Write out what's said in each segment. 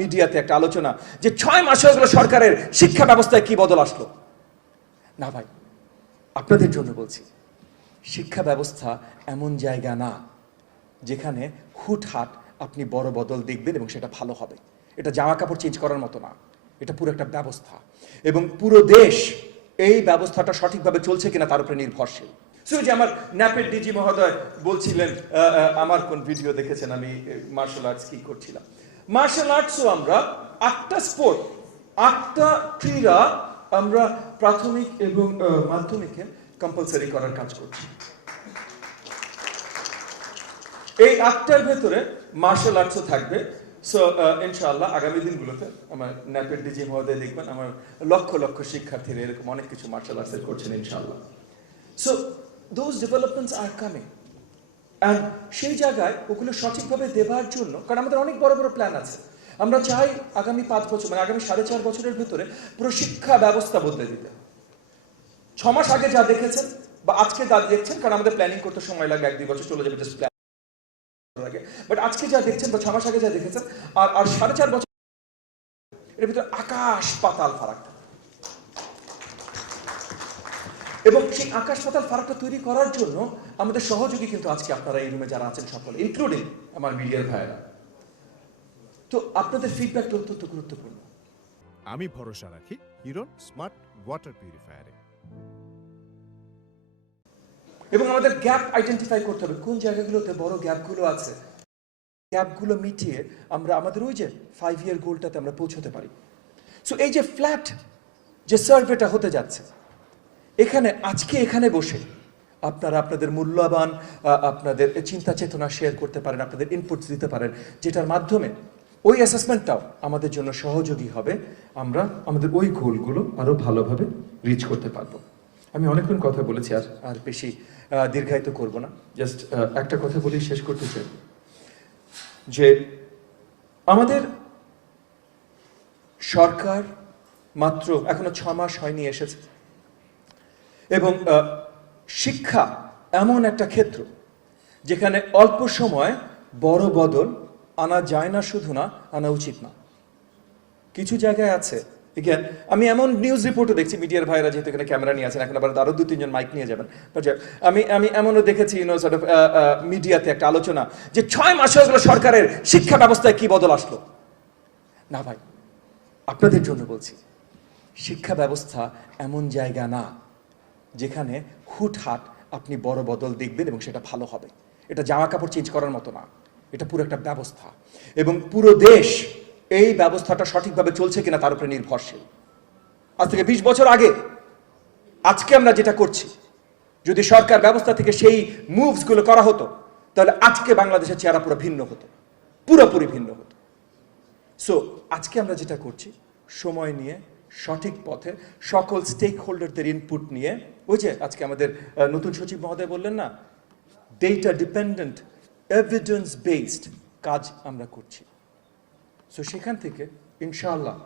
মিডিয়াতে একটা আলোচনা যে 6 মাস হয়ে গেল সরকারের শিক্ষা ব্যবস্থায় কি বদল আসলো। না ভাই, আপনাদের জন্য বলছি, শিক্ষা ব্যবস্থা এমন জায়গা না যেখানে হুটহাট আপনি বড় বদল দেখবেন এবং সেটা ভালো হবে। এটা জামা কাপড় চেঞ্জ করার মতো না, এটা পুরো একটা ব্যবস্থা এবং পুরো দেশ এই ব্যবস্থাটা সঠিকভাবে চলছে কিনা তার উপরে নির্ভরশীল। যে আমার ন্যাপের ডিজি মহোদয় বলছিলেন, আমার কোন ভিডিও দেখেছেন আমি মার্শাল আর্টস কি করছিলাম। মার্শাল আর্টসও আমরা 8টা স্পোর্ট, 8টা ক্রীড়া আমরা প্রাথমিক এবং মাধ্যমিকে কম্পালসারি করার কাজ করছি। এই 8টার ভেতরে মার্শাল আর্টসও থাকবে। সো ইনশাআল্লাহ আগামী দিনগুলোতে আমার ন্যাপের ডিজি মহোদয় দেখবেন আমার লক্ষ লক্ষ শিক্ষার্থীরা এরকম অনেক কিছু মার্শাল আর্টসের করছেন ইনশাআল্লাহ। So those developments are coming, and সেই জায়গায় ওগুলো সঠিকভাবে দেবার জন্য, কারণ আমাদের অনেক বড় বড় প্ল্যান আছে। আমরা চাই আগামী 5 বছর মানে আগামী 4.5 বছরের ভেতরে পুরো শিক্ষা ব্যবস্থা বদলে দিতে। 6 মাস আগে যা দেখেছেন বা আজকে যা দেখছেন, কারণ আমাদের প্ল্যানিং করতে সময় লাগে, 1-2 বছর চলে যাবে জাস্ট প্ল্যান লাগে, বাট আজকে যা দেখছেন বা 6 মাস আগে যা দেখেছেন আর 4.5 বছর এর ভিতরে আকাশ পাতাল ফারাক। এবং সেই আকাশ পাতাল ফারাকটা তৈরি করার জন্য আমাদের সহযোগী কিন্তু আজকে আপনারা এই রুমে যারা আছেন সকলে, ইনক্লুডিং আমার মিডিয়ার ভাইয়েরা। তো আপনাদের ফিডব্যাকটা অত্যন্ত গুরুত্বপূর্ণ। আমি ভরসা রাখি হিরন স্মার্ট ওয়াটার পিউরিফায়ারে। এবং আমাদের গ্যাপ আইডেন্টিফাই করতে হবে, কোন জায়গাগুলোতে বড় গ্যাপগুলো আছে। গ্যাপগুলো মিটিয়ে আমরা আমাদের ওই যে 5 ইয়ার গোলটাতে আমরা পৌঁছতে পারি। সো এই যে ফ্ল্যাট যে সার্ভেটা হতে যাচ্ছে, এখানে বসে আপনারা আপনাদের মূল্যবান আপনাদের চিন্তা চেতনা শেয়ার করতে পারেন, আপনাদের ইনপুটস দিতে পারেন, যেটার মাধ্যমে ওই অ্যাসেসমেন্টটাও আমাদের জন্য সহযোগী হবে। আমরা আমাদের ওই গোলগুলো আরো ভালোভাবে রিচ করতে পারবো। আমি অনেকক্ষণ কথা বলেছি, আর বেশি দীর্ঘায়িত করব না। জাস্ট একটা কথা বলেই শেষ করতে চাই যে আমাদের সরকার মাত্র এখনো 6 মাস হয়নি এসেছে, এবং শিক্ষা এমন একটা ক্ষেত্র যেখানে অল্প সময় বড় বদল আনা যায় না, শুধু না আনা উচিত না। কিছু জায়গায় আছে, আমি এমন নিউজ রিপোর্টও দেখছি, মিডিয়ার ভাইরা যেহেতু এখানে ক্যামেরা নিয়ে আছেন, এখন আবার আরো 2-3 জন মাইক নিয়ে যাবেন, আমি এমনও দেখেছি মিডিয়াতে একটা আলোচনা যে 6 মাস হয়ে গেল সরকারের শিক্ষা ব্যবস্থায় কি বদল আসলো। না ভাই, আপনাদের জন্য বলছি, শিক্ষা ব্যবস্থা এমন জায়গা না যেখানে হুটহাট আপনি বড় বদল দেখবেন এবং সেটা ভালো হবে। এটা জামা কাপড় চেঞ্জ করার মতো না, এটা পুরো একটা ব্যবস্থা এবং পুরো দেশ এই ব্যবস্থাটা সঠিকভাবে চলছে কিনা তার উপরে নির্ভরশীল। আজ থেকে 20 বছর আগে আজকে আমরা যেটা করছি, যদি সরকার ব্যবস্থা থেকে সেই মুভসগুলো করা হতো, তাহলে আজকে বাংলাদেশের চেহারা পুরো ভিন্ন হতো, পুরোপুরি ভিন্ন হতো। সো আজকে আমরা যেটা করছি, সময় নিয়ে সঠিক পথে সকল স্টেক হোল্ডারদের ইনপুট নিয়ে, ওই যে আজকে আমাদের নতুন সচিব মহোদয় বললেন না, ডেটা ডিপেন্ডেন্ট এভিডেন্স বেসড কাজ আমরা করছি। সো সেখান থেকে ইনশাআল্লাহ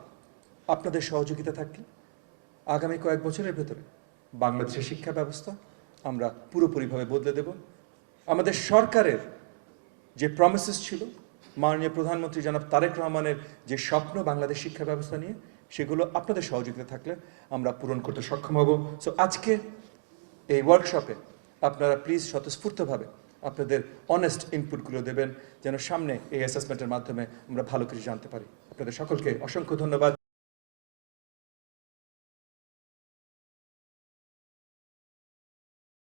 আপনাদের সহযোগিতা থাকলে আগামী কয়েক বছরের ভেতরে বাংলাদেশের শিক্ষা ব্যবস্থা আমরা পুরোপুরিভাবে বদলে দেব। আমাদের সরকারের যে প্রমিসেস ছিল, মাননীয় প্রধানমন্ত্রী জনাব তারেক রহমানের যে স্বপ্ন বাংলাদেশ শিক্ষা ব্যবস্থা নিয়ে, সেগুলো আপনাদের সহযোগিতা থাকলে আমরা পূরণ করতে সক্ষম হব। সো আজকে এই ওয়ার্কশপে আপনারা প্লিজ স্বতঃস্ফূর্তভাবে আপনাদের অনেস্ট ইনপুটগুলো দেবেন, যেন সামনে এই অ্যাসেসমেন্টের মাধ্যমে আমরা ভালো কিছু জানতে পারি। আপনাদের সকলকে অসংখ্য ধন্যবাদ।